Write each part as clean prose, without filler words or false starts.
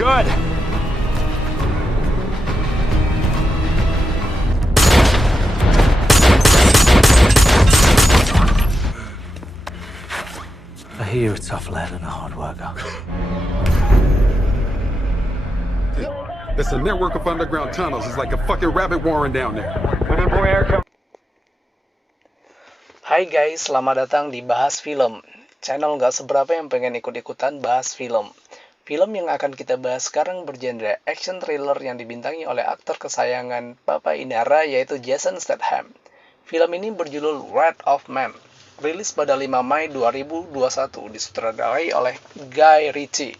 good. I hear you're a tough lad and a hard worker. It's a network of underground tunnels. It's like a fucking rabbit warren down there. Hai guys, selamat datang di Bahas Film. Channel gak seberapa yang pengen ikut-ikutan bahas film. Film yang akan kita bahas sekarang bergenre action thriller yang dibintangi oleh aktor kesayangan Papa Inara yaitu Jason Statham. Film ini berjudul Wrath of Man. Rilis pada 5 Mei 2021, disutradarai oleh Guy Ritchie.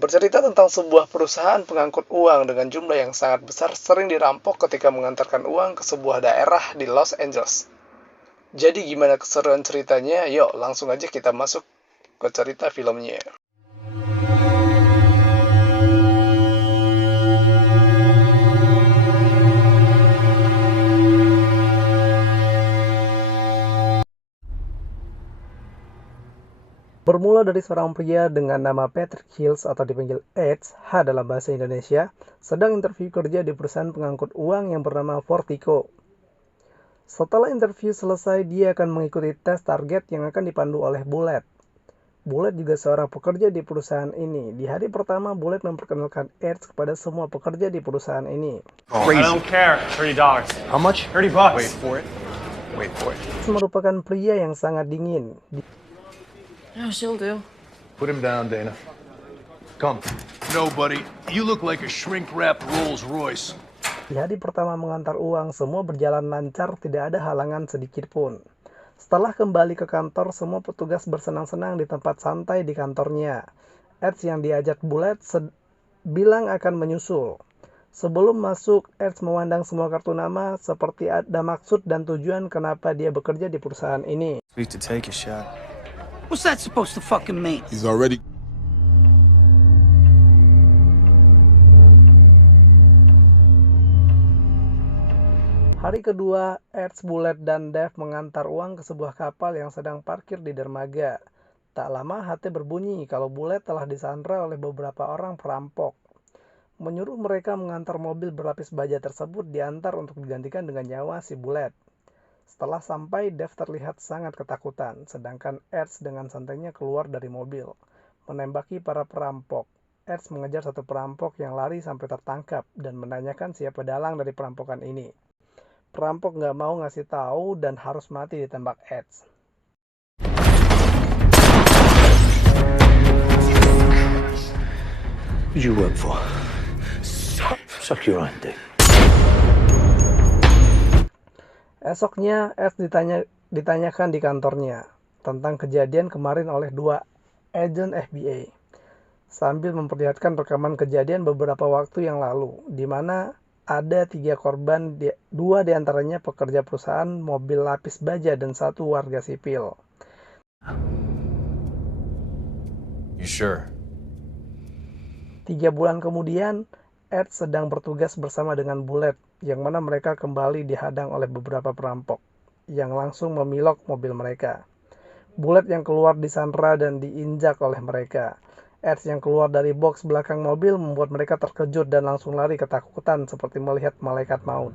Bercerita tentang sebuah perusahaan pengangkut uang dengan jumlah yang sangat besar sering dirampok ketika mengantarkan uang ke sebuah daerah di Los Angeles. Jadi gimana keseruan ceritanya? Yuk langsung aja kita masuk ke cerita filmnya. Bermula dari seorang pria dengan nama Patrick Hills atau dipanggil Eds, H dalam bahasa Indonesia, sedang interview kerja di perusahaan pengangkut uang yang bernama Fortico. Setelah interview selesai, dia akan mengikuti tes target yang akan dipandu oleh Bullet. Bullet juga seorang pekerja di perusahaan ini. Di hari pertama, Bullet memperkenalkan Eds kepada semua pekerja di perusahaan ini. Oh, I don't care. $30. How much? $30. Wait for it. Eds merupakan pria yang sangat dingin. Yeah, she'll do. Put him down, Dana. Come. No, buddy. You look like a shrink-wrapped Rolls Royce. Di hari pertama mengantar uang, semua berjalan lancar, tidak ada halangan sedikit pun. Setelah kembali ke kantor, semua petugas bersenang-senang di tempat santai di kantornya. Eds yang diajak Bullet bilang akan menyusul. Sebelum masuk, Eds memandang semua kartu nama seperti ada maksud dan tujuan kenapa dia bekerja di perusahaan ini. Need to take a shot. What's that supposed to fucking mean? He's already... Hari kedua, Eds, Bullet, dan Dave mengantar uang ke sebuah kapal yang sedang parkir di dermaga. Tak lama HT berbunyi kalau Bullet telah disandra oleh beberapa orang perampok. Menyuruh mereka mengantar mobil berlapis baja tersebut diantar untuk digantikan dengan nyawa si Bullet. Setelah sampai, Dave terlihat sangat ketakutan, sedangkan Eds dengan santainya keluar dari mobil, menembaki para perampok. Eds mengejar satu perampok yang lari sampai tertangkap dan menanyakan siapa dalang dari perampokan ini. Perampok nggak mau ngasih tahu dan harus mati ditembak Eds. Who'd you work for? Suck your own dick. Esoknya, Eds ditanyakan di kantornya tentang kejadian kemarin oleh dua agen FBI, sambil memperlihatkan rekaman kejadian beberapa waktu yang lalu, di mana ada 3 korban, 2 diantaranya pekerja perusahaan mobil lapis baja dan 1 warga sipil. You sure? 3 bulan kemudian, Ed sedang bertugas bersama dengan Bullet, yang mana mereka kembali dihadang oleh beberapa perampok, yang langsung memilok mobil mereka. Bullet yang keluar disandra dan diinjak oleh mereka. Ed yang keluar dari box belakang mobil membuat mereka terkejut dan langsung lari ketakutan seperti melihat malaikat maut.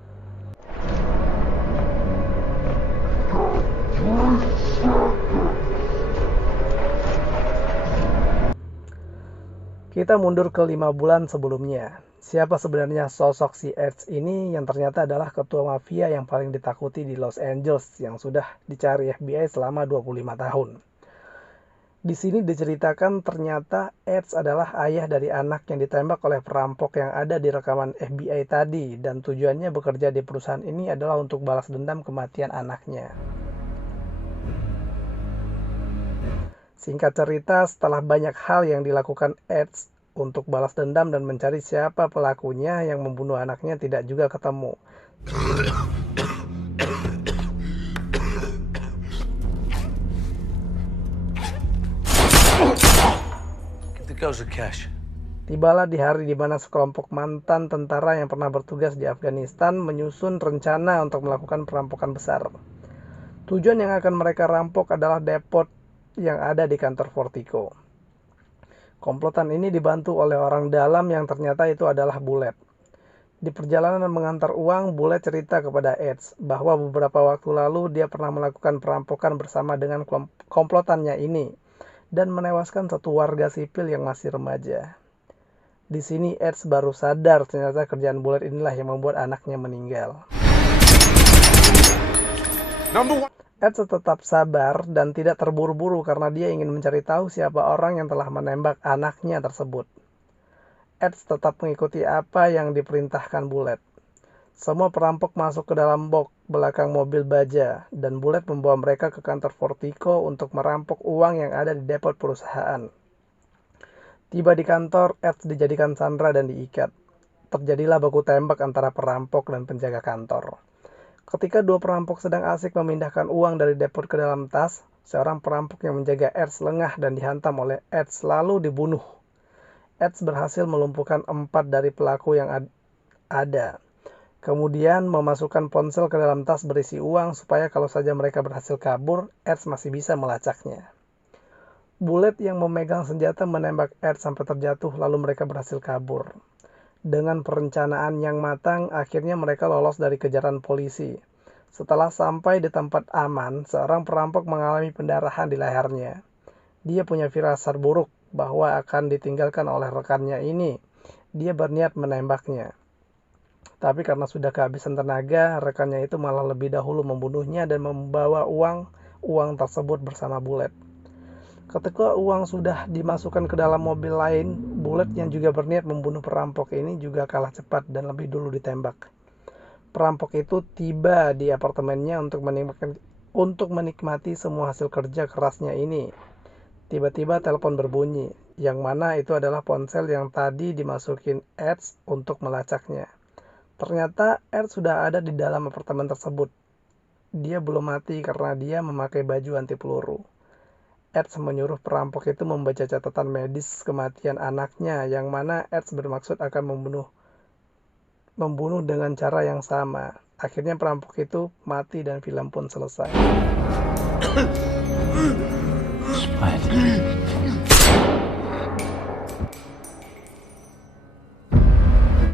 Kita mundur ke 5 bulan sebelumnya. Siapa sebenarnya sosok si Eds ini yang ternyata adalah ketua mafia yang paling ditakuti di Los Angeles yang sudah dicari FBI selama 25 tahun. Di sini diceritakan ternyata Eds adalah ayah dari anak yang ditembak oleh perampok yang ada di rekaman FBI tadi, dan tujuannya bekerja di perusahaan ini adalah untuk balas dendam kematian anaknya. Singkat cerita, setelah banyak hal yang dilakukan Eds untuk balas dendam dan mencari siapa pelakunya yang membunuh anaknya tidak juga ketemu. Tibalah di hari di mana sekelompok mantan tentara yang pernah bertugas di Afghanistan menyusun rencana untuk melakukan perampokan besar. Tujuan yang akan mereka rampok adalah depot yang ada di kantor Fortico. Komplotan ini dibantu oleh orang dalam yang ternyata itu adalah Bullet. Di perjalanan mengantar uang, Bullet cerita kepada Edge bahwa beberapa waktu lalu dia pernah melakukan perampokan bersama dengan komplotannya ini dan menewaskan satu warga sipil yang masih remaja. Di sini Edge baru sadar ternyata kerjaan Bullet inilah yang membuat anaknya meninggal. Edge tetap sabar dan tidak terburu-buru karena dia ingin mencari tahu siapa orang yang telah menembak anaknya tersebut. Edge tetap mengikuti apa yang diperintahkan Bullet. Semua perampok masuk ke dalam box belakang mobil baja dan Bullet membawa mereka ke kantor Vertigo untuk merampok uang yang ada di depot perusahaan. Tiba di kantor, Edge dijadikan sandera dan diikat. Terjadilah baku tembak antara perampok dan penjaga kantor. Ketika dua perampok sedang asik memindahkan uang dari depot ke dalam tas, seorang perampok yang menjaga Edge lengah dan dihantam oleh Edge lalu dibunuh. Edge berhasil melumpuhkan 4 dari pelaku yang ada. Kemudian memasukkan ponsel ke dalam tas berisi uang supaya kalau saja mereka berhasil kabur, Edge masih bisa melacaknya. Bullet yang memegang senjata menembak Edge sampai terjatuh lalu mereka berhasil kabur. Dengan perencanaan yang matang, akhirnya mereka lolos dari kejaran polisi. Setelah sampai di tempat aman, seorang perampok mengalami pendarahan di lehernya. Dia punya firasat buruk bahwa akan ditinggalkan oleh rekannya ini. Dia berniat menembaknya. Tapi karena sudah kehabisan tenaga, rekannya itu malah lebih dahulu membunuhnya dan membawa uang tersebut bersama Bullet. Ketika uang sudah dimasukkan ke dalam mobil lain, Bullet yang juga berniat membunuh perampok ini juga kalah cepat dan lebih dulu ditembak. Perampok itu tiba di apartemennya untuk menikmati semua hasil kerja kerasnya ini. Tiba-tiba telepon berbunyi, yang mana itu adalah ponsel yang tadi dimasukin Edge untuk melacaknya. Ternyata Edge sudah ada di dalam apartemen tersebut. Dia belum mati karena dia memakai baju anti peluru. Edge menyuruh perampok itu membaca catatan medis kematian anaknya, yang mana Edge bermaksud akan membunuh dengan cara yang sama. Akhirnya perampok itu mati dan film pun selesai.